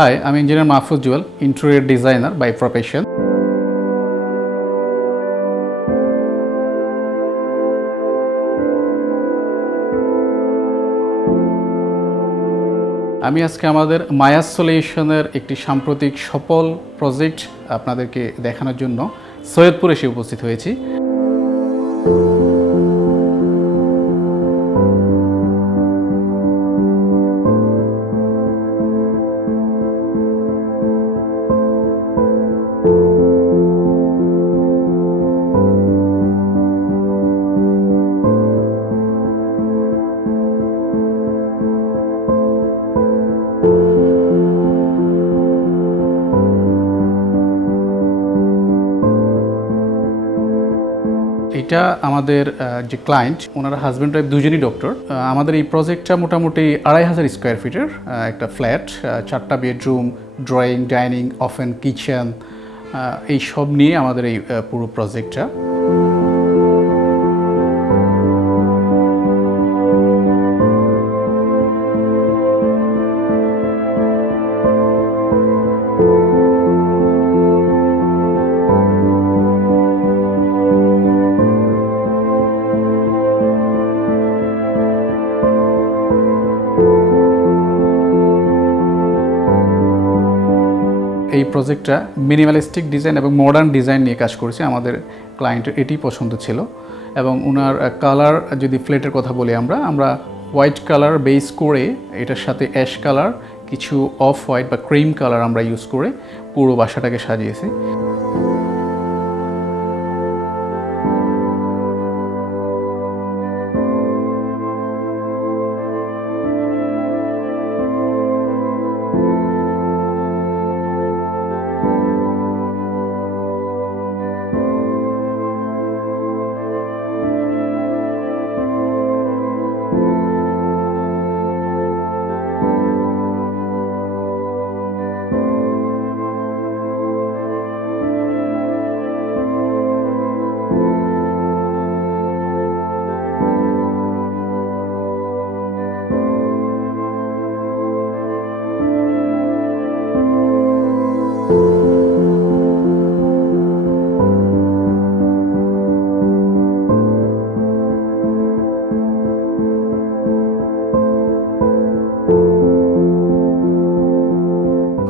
Hi, I'm Engineer Mahfouz Jewel, Interior Designer by profession. আমি আজকে আমাদের মায়াস সলিউশনের একটি সাম্প্রতিক সফল প্রজেক্ট আপনাদেরকে দেখানোর জন্য সৈয়দপুরে এসে উপস্থিত হয়েছি। এটা আমাদের যে ক্লায়েন্ট ওনারা হাজব্যান্ড ওয়াইফ দুজনই ডক্টর। আমাদের এই প্রজেক্টটা মোটামুটি ২৫০০ স্কোয়ার ফিটের একটা ফ্ল্যাট, ৪টা bedroom, drawing, dining, oven, kitchen, এই সব নিয়ে আমাদের এই পুরো প্রজেক্টটা। এই প্রজেক্টটা মিনিমালিস্টিক ডিজাইন এবং মডার্ন ডিজাইন নিয়ে কাজ করেছে। আমাদের ক্লায়েন্টের এটি পছন্দ ছিল এবং ওনার কালার, যদি ফ্ল্যাটের কথা বলি আমরা হোয়াইট কালার বেস করে এটার সাথে অ্যাশ কালার, কিছু অফ হোয়াইট বা ক্রিম কালার আমরা ইউজ করে পুরো বাসাটাকে সাজিয়েছি।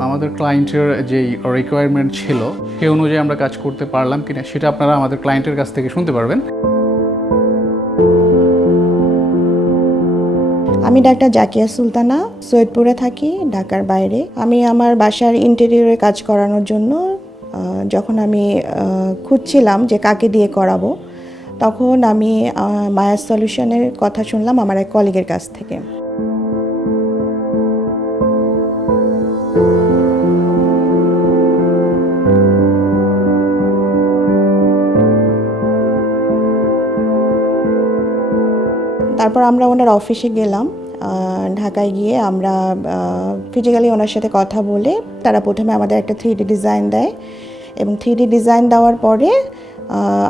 আমাদের ক্লায়েন্টের যেই রিকোয়ারমেন্ট ছিল সেই অনুযায়ী আমরা কাজ করতে পারলাম কিনা সেটা আপনারা আমাদের ক্লায়েন্টের কাছ থেকে শুনতে পারবেন। আমি ডাক্তার জাকিয়া সুলতানা, সৈয়দপুরে থাকি, ঢাকার বাইরে। আমি আমার বাসার ইন্টেরিয়রে কাজ করানোর জন্য যখন আমি খুঁজছিলাম যে কাকে দিয়ে করাবো, তখন আমি মায়াস সলিউশনের কথা শুনলাম আমার এক কলিগের কাছ থেকে। তারপর আমরা ওনার অফিসে গেলাম। ঢাকায় গিয়ে আমরা ফিজিক্যালি ওনার সাথে কথা বলে তারা প্রথমে আমাদের একটা 3D ডিজাইন দেয় এবং 3D ডিজাইন দেওয়ার পরে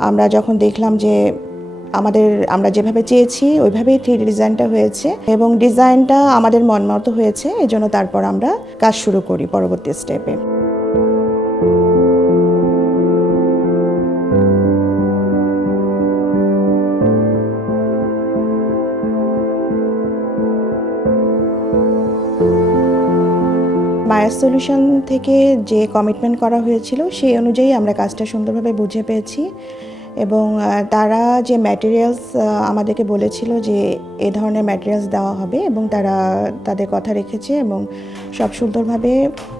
আমরা যখন দেখলাম যে আমরা যেভাবে চেয়েছি ওইভাবেই 3D ডিজাইনটা হয়েছে এবং ডিজাইনটা আমাদের মন মতো হয়েছে, এজন্য তারপর আমরা কাজ শুরু করি পরবর্তী স্টেপে। মায়াস সলিউশন থেকে যে কমিটমেন্ট করা হয়েছিল সেই অনুযায়ী আমরা কাজটা সুন্দরভাবে বুঝে পেয়েছি এবং তারা যে ম্যাটেরিয়ালস আমাদেরকে বলেছিল যে এ ধরনের ম্যাটেরিয়ালস দেওয়া হবে এবং তারা তাদের কথা রেখেছে এবং সব সুন্দরভাবে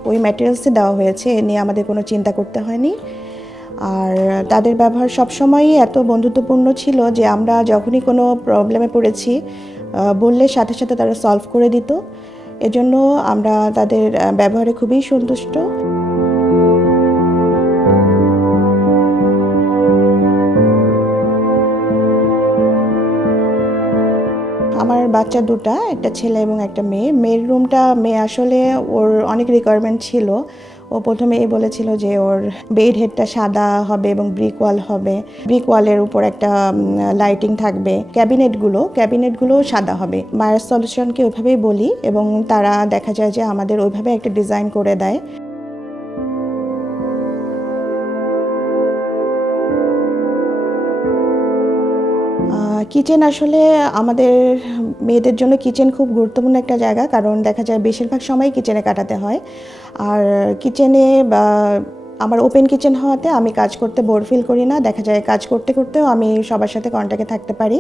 ওই ম্যাটেরিয়ালসই দেওয়া হয়েছে, এ নিয়ে আমাদের কোনো চিন্তা করতে হয়নি। আর তাদের ব্যবহার সবসময়ই এত বন্ধুত্বপূর্ণ ছিল যে আমরা যখনই কোনো প্রবলেমে পড়েছি বললে সাথে সাথে তারা সলভ করে দিত, এজন্য আমরা তাদের ব্যবহারে খুবই সন্তুষ্ট। আমার বাচ্চা দুটা, একটা ছেলে এবং একটা মেয়ে। মেয়ের রুমটা আসলে ওর অনেক রিকোয়ারমেন্ট ছিল, ও প্রথমেই বলেছিল যে ওর বেড হেডটা সাদা হবে এবং ব্রিক ওয়াল হবে, ব্রিক ওয়ালের উপর একটা লাইটিং থাকবে, ক্যাবিনেটগুলো সাদা হবে। মায়ার সলিউশনকে ওইভাবেই বলি এবং তারা দেখা যায় যে আমাদের ওইভাবে একটা ডিজাইন করে দেয়। কিচেন আসলে আমাদের মেয়েদের জন্য কিচেন খুব গুরুত্বপূর্ণ একটা জায়গা, কারণ দেখা যায় বেশিরভাগ সময় কিচেনে কাটাতে হয়। আর কিচেনে আমার ওপেন কিচেন হওয়াতে আমি কাজ করতে বোর ফিল করি না, দেখা যায় কাজ করতে করতেও আমি সবার সাথে কন্ট্যাক্টে থাকতে পারি।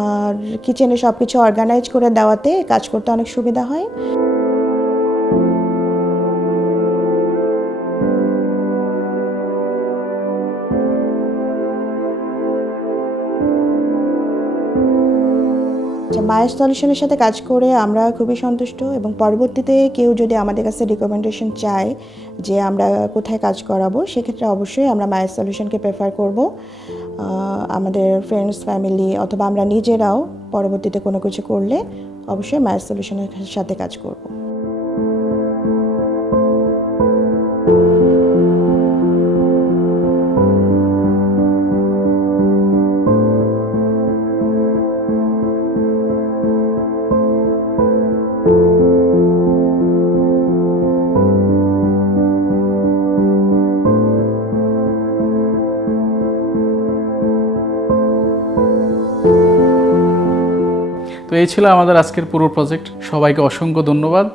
আর কিচেনে সব কিছু অর্গানাইজ করে দেওয়াতে কাজ করতে অনেক সুবিধা হয়। মায়ের সলিউশনের সাথে কাজ করে আমরা খুবই সন্তুষ্ট এবং পরবর্তীতে কেউ যদি আমাদের কাছে রিকমেন্ডেশন চায় যে আমরা কোথায় কাজ করাবো, সেক্ষেত্রে অবশ্যই আমরা মায়ের সলিউশনকে প্রেফার করব। আমাদের ফ্রেন্ডস, ফ্যামিলি অথবা আমরা নিজেরাও পরবর্তীতে কোনো কিছু করলে অবশ্যই মায়ের সলিউশনের সাথে কাজ করব। তো এই ছিল আমাদের আজকের পুরো প্রজেক্ট। সবাইকে অসংখ্য ধন্যবাদ।